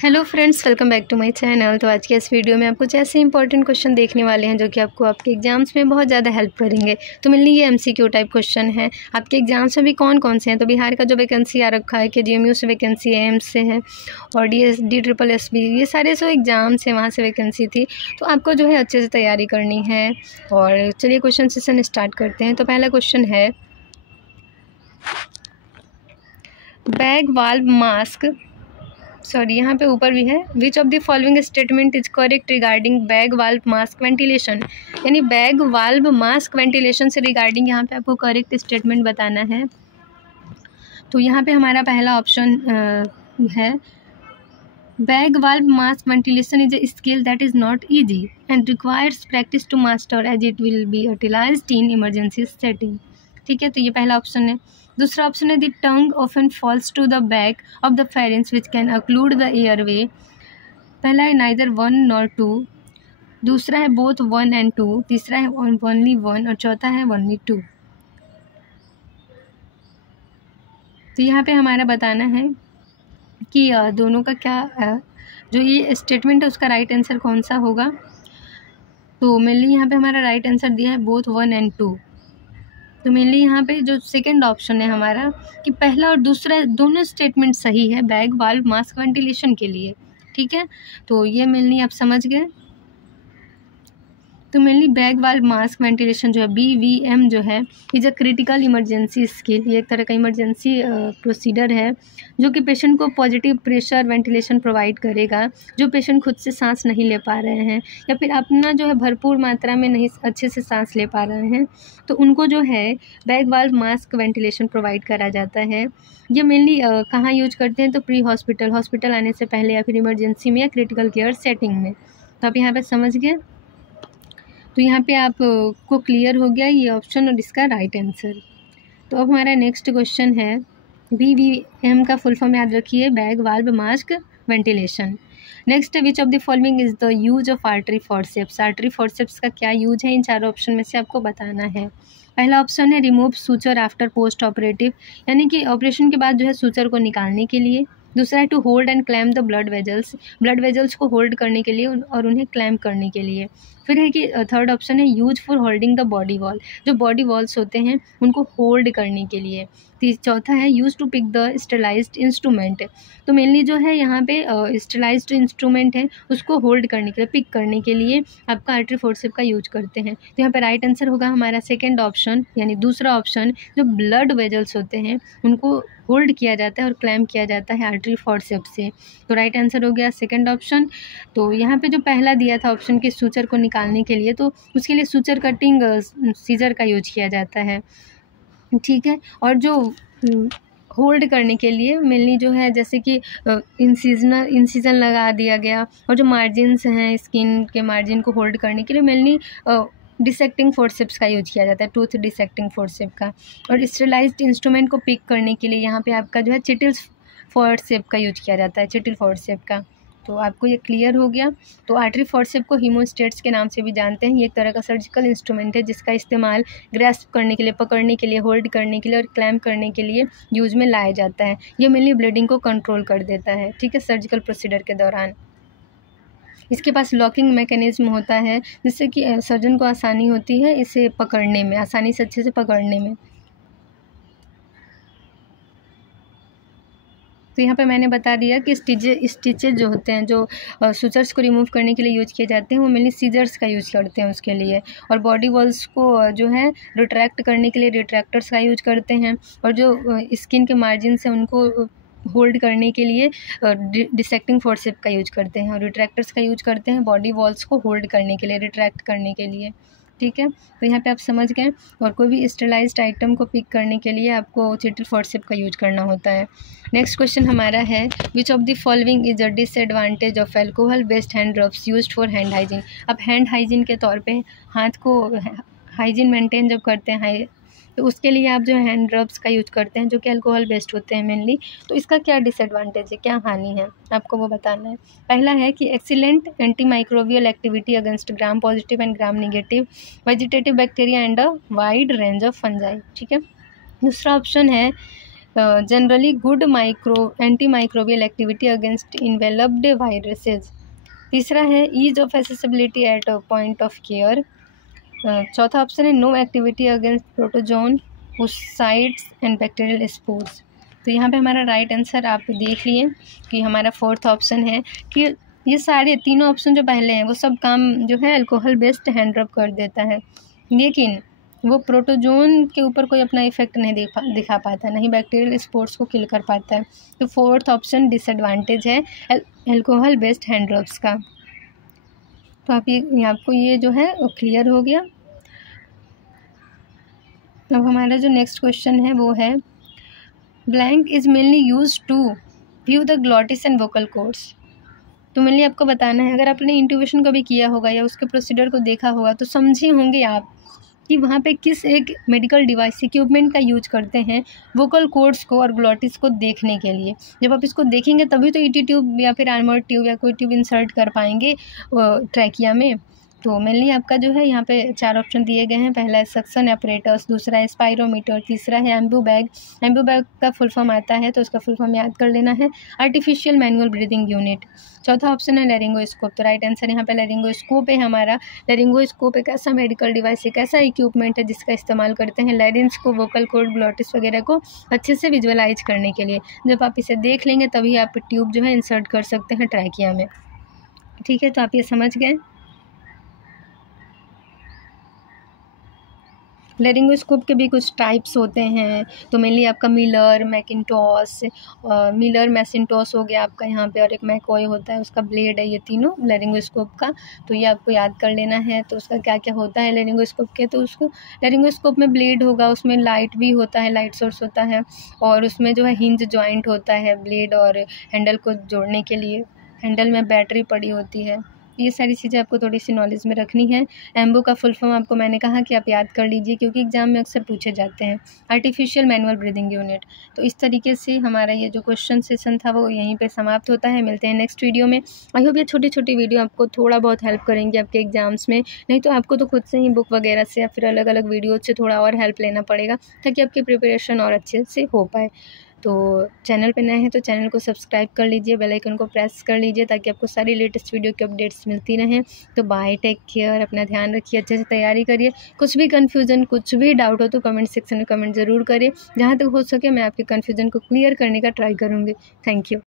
Hello friends, welcome back to my channel. तो आज के इस वीडियो में आप कुछ ऐसे इंपॉर्टेंट क्वेश्चन देखने वाले हैं जो कि आपको आपके एग्जाम्स में बहुत ज़्यादा हेल्प करेंगे। तो मेनली ये एमसीक्यू टाइप क्वेश्चन है। आपके एग्जाम्स में भी कौन कौन से हैं, तो बिहार का जो वैकेंसी आ रखा है कि जीएमयू से वैकेंसी है, एम्स से है और DSSB ये सारे जो एग्ज़ाम्स हैं वहाँ से वैकेंसी थी। तो आपको जो है अच्छे से तैयारी करनी है। और चलिए क्वेश्चन सेशन स्टार्ट करते हैं। तो पहला क्वेश्चन है, बैग वाल्व मास्क यहाँ पे ऊपर भी है, which of the following statement is correct regarding bag valve mask ventilation. यानी बैग वाल्व मास्क वेंटिलेशन से रिगार्डिंग यहाँ पे आपको करेक्ट स्टेटमेंट बताना है। तो यहाँ पे हमारा पहला ऑप्शन है, bag valve mask ventilation is a skill that is not easy and requires practice to master as it will be utilized in emergency setting. ठीक है, तो ये पहला ऑप्शन है। दूसरा ऑप्शन है, the tongue often falls to the back of the pharynx which can occlude the airway. पहला है नाइदर 1 नॉर 2, दूसरा है बोथ 1 and 2, तीसरा है ओनली 1 और चौथा है ओनली 2। तो यहाँ पे हमारा बताना है कि दोनों का क्या जो ये स्टेटमेंट है उसका राइट आंसर कौन सा होगा। तो मेनली यहाँ पे हमारा राइट आंसर दिया है बोथ 1 and 2। तो मेनली यहाँ पे जो सेकंड ऑप्शन है हमारा कि पहला और दूसरा दोनों स्टेटमेंट सही है बैग वाल्व मास्क वेंटिलेशन के लिए। ठीक है, तो ये मेनली आप समझ गए। तो mainly bag valve mask ventilation जो है BVM जो है is a critical emergency skill. ये एक तरह का इमरजेंसी प्रोसीडर है जो कि पेशेंट को पॉजिटिव प्रेशर वेंटिलेशन प्रोवाइड करेगा जो पेशेंट खुद से सांस नहीं ले पा रहे हैं या फिर अपना जो है भरपूर मात्रा में नहीं अच्छे से सांस ले पा रहे हैं, तो उनको जो है bag valve mask ventilation provide करा जाता है। ये मेनली कहाँ यूज करते हैं, तो प्री हॉस्पिटल आने से पहले या फिर इमरजेंसी में या क्रिटिकल केयर सेटिंग में। तो आप यहाँ पर समझ गए। तो यहाँ पे आप को क्लियर हो गया ये ऑप्शन और इसका राइट आंसर। तो अब हमारा नेक्स्ट क्वेश्चन है, BVM का फुल फॉर्म याद रखिए, bag valve mask ventilation. Next है, which of the following is the use of artery forceps. Artery forceps का क्या यूज है, इन चारों ऑप्शन में से आपको बताना है। पहला ऑप्शन है, remove suture after post operative, यानी कि ऑपरेशन के बाद जो है सूचर को निकालने के लिए। दूसरा है, to hold and clamp the blood vessels को होल्ड करने के लिए और उन्हें क्लैम्प करने के लिए। फिर है कि थर्ड ऑप्शन है, use for holding the body wall, जो बॉडी वॉल्स होते हैं उनको होल्ड करने के लिए। चौथा है, use to pick the sterilised instrument. तो मेनली जो है यहाँ पे स्टेलाइज्ड इंस्ट्रूमेंट है उसको होल्ड करने के लिए, पिक करने के लिए आपका आर्टरी फोर्सेप का यूज करते हैं। तो यहाँ पे राइट आंसर होगा हमारा सेकेंड ऑप्शन, यानी दूसरा ऑप्शन, जो ब्लड वेजल्स होते हैं उनको होल्ड किया जाता है और क्लैम्प किया जाता है आर्टरी फोर्सेप से। तो राइट आंसर हो गया सेकंड ऑप्शन। तो यहाँ पे जो पहला दिया था ऑप्शन के सूचर को निकालने के लिए, तो उसके लिए सूचर कटिंग सीजर का यूज किया जाता है। ठीक है, और जो होल्ड करने के लिए मेनली जो है जैसे कि इंसिजन लगा दिया गया, और जो मार्जिन्स हैं स्किन के मार्जिन को होल्ड करने के लिए मेनली डिसेक्टिंग फोर्सेप्स का यूज किया जाता है, टूथ डिसेक्टिंग फोर्सेप का। और स्टेलाइज्ड इंस्ट्रूमेंट को पिक करने के लिए यहाँ पे आपका जो है चिटिल फोर्सेप का यूज किया जाता है, चिटिल फोर्सेप का। तो आपको ये क्लियर हो गया। तो आर्टरी फोर्सेप को हीमोस्टेट्स के नाम से भी जानते हैं। ये एक तरह का सर्जिकल इंस्ट्रूमेंट है जिसका इस्तेमाल ग्रैस्प करने के लिए, पकड़ने के लिए, होल्ड करने के लिए और क्लैम्प करने के लिए यूज में लाया जाता है। ये मेनली ब्लीडिंग को कंट्रोल कर देता है, ठीक है, सर्जिकल प्रोसीजर के दौरान। इसके पास लॉकिंग मैकेनिज्म होता है जिससे कि सर्जन को आसानी होती है इसे पकड़ने में, आसानी से अच्छे से पकड़ने में। तो यहाँ पे मैंने बता दिया कि स्टिचेज जो होते हैं, जो सूचर्स को रिमूव करने के लिए यूज किए जाते हैं, वो मेनली सीजर्स का यूज करते हैं उसके लिए। और बॉडी वॉल्स को जो है रिट्रैक्ट करने के लिए रिट्रैक्टर्स का यूज करते हैं। और जो स्किन के मार्जिन से उनको होल्ड करने के लिए डिसेक्टिंग फोर्सेप का यूज करते हैं और रिट्रैक्टर्स का यूज करते हैं बॉडी वॉल्स को होल्ड करने के लिए, रिट्रैक्ट करने के लिए। ठीक है, तो यहाँ पे आप समझ गए। और कोई भी स्टेलाइज्ड आइटम को पिक करने के लिए आपको चिटिल फोर्सेप का यूज करना होता है। नेक्स्ट क्वेश्चन हमारा है, which of the following is a disadvantage of alcohol based hand drops used for hand hygiene. अब हैंड हाइजीन के तौर पे हाथ को हाइजीन मेंटेन जब करते हैं तो उसके लिए आप जो हैंड ड्रॉप्स का यूज करते हैं जो कि अल्कोहल बेस्ड होते हैं मेनली। तो इसका क्या डिसएडवांटेज है, क्या हानि है, आपको वो बताना है। पहला है कि excellent antimicrobial activity against gram positive and gram negative vegetative bacteria and a wide range of fungi. ठीक है, दूसरा ऑप्शन है generally good antimicrobial activity against enveloped viruses. तीसरा है ease of accessibility at point of care. चौथा option है no activity against protozoan, oocytes and bacterial spores. तो यहाँ पे हमारा राइट आंसर आप देख लिए कि हमारा फोर्थ ऑप्शन है कि ये सारे तीनों ऑप्शन जो पहले हैं वो सब काम जो है अल्कोहल बेस्ड हैंड रब कर देता है, लेकिन वो प्रोटोजोन के ऊपर कोई अपना इफेक्ट नहीं दिखा पाता, नहीं बैक्टीरियल स्पोर्स को किल कर पाता है। तो फोर्थ ऑप्शन डिसएडवांटेज है अल्कोहल बेस्ड हैंड रब्स का। तो आपको ये जो है वो क्लियर हो गया। अब हमारा जो नेक्स्ट क्वेश्चन है वो है blank is mainly use to view the glottis and vocal cords. तो मेनली आपको बताना है, अगर आपने इंट्यूबेशन कभी किया होगा या उसके प्रोसीजर को देखा होगा तो समझे होंगे आप कि वहाँ पे किस एक मेडिकल डिवाइस इक्विपमेंट का यूज करते हैं वोकल कॉर्ड्स को और ग्लॉटिस को देखने के लिए। जब आप इसको देखेंगे तभी तो ईटी ट्यूब या फिर आर्मर्ड ट्यूब या कोई ट्यूब इंसर्ट कर पाएंगे ट्रैकिया में। तो मेनली आपका जो है यहाँ पे 4 ऑप्शन दिए गए हैं। पहला है सक्शन एपरेटस, दूसरा है स्पायरोमीटर, तीसरा है एम्बू बैग। एम्बू बैग का फुल फॉर्म आता है तो उसका फुल फॉर्म याद कर लेना है, आर्टिफिशियल मैनुअल ब्रीदिंग यूनिट। चौथा ऑप्शन है लैरिंगोस्कोप। तो राइट आंसर यहाँ पे लैरिंगोस्कोप है हमारा। लैरिंगोस्कोप एक ऐसा मेडिकल डिवाइस, एक ऐसा इक्विपमेंट है जिसका इस्तेमाल करते हैं लैरिंग्स को, वोकल कॉर्ड, ग्लॉटिस वगैरह को अच्छे से विजुअलाइज करने के लिए। जब आप इसे देख लेंगे तभी आप ट्यूब जो है इंसर्ट कर सकते हैं ट्रैकिया में। ठीक है, तो आप ये समझ गए। लैरिंगोस्कोप के भी कुछ टाइप्स होते हैं, तो मेनली आपका मिलर मैसिंटॉस हो गया आपका यहाँ पे, और एक मैकॉय होता है, उसका ब्लेड है, ये तीनों लैरिंगोस्कोप का। तो ये आपको याद कर लेना है। तो उसका क्या क्या होता है लैरिंगोस्कोप के, तो उसको लैरिंगोस्कोप में ब्लेड होगा, उसमें लाइट भी होता है, लाइट सोर्स होता है, और उसमें जो है हिंज जॉइंट होता है ब्लेड और हैंडल को जोड़ने के लिए। हैंडल में बैटरी पड़ी होती है। ये सारी चीज़ें आपको थोड़ी सी नॉलेज में रखनी है। एम्बू का फुल फॉर्म आपको मैंने कहा कि आप याद कर लीजिए क्योंकि एग्जाम में अक्सर पूछे जाते हैं, आर्टिफिशियल मैनुअल ब्रीदिंग यूनिट। तो इस तरीके से हमारा ये जो क्वेश्चन सेशन था वो यहीं पे समाप्त होता है। मिलते हैं नेक्स्ट वीडियो में। आई होप ये छोटी छोटी वीडियो आपको थोड़ा बहुत हेल्प करेंगे आपके एग्जाम्स में, नहीं तो आपको तो खुद से ही बुक वगैरह से या फिर अलग अलग वीडियो से थोड़ा और हेल्प लेना पड़ेगा ताकि आपकी प्रिपरेशन और अच्छे से हो पाए। तो चैनल पे नए हैं तो चैनल को सब्सक्राइब कर लीजिए, बेल आइकन को प्रेस कर लीजिए ताकि आपको सारी लेटेस्ट वीडियो की अपडेट्स मिलती रहें। तो बाय, टेक केयर, अपना ध्यान रखिए, अच्छे से तैयारी करिए। कुछ भी कन्फ्यूज़न, कुछ भी डाउट हो तो कमेंट सेक्शन में कमेंट ज़रूर करिए। जहाँ तक हो सके मैं आपके कन्फ्यूज़न को क्लियर करने का ट्राई करूँगी। Thank you.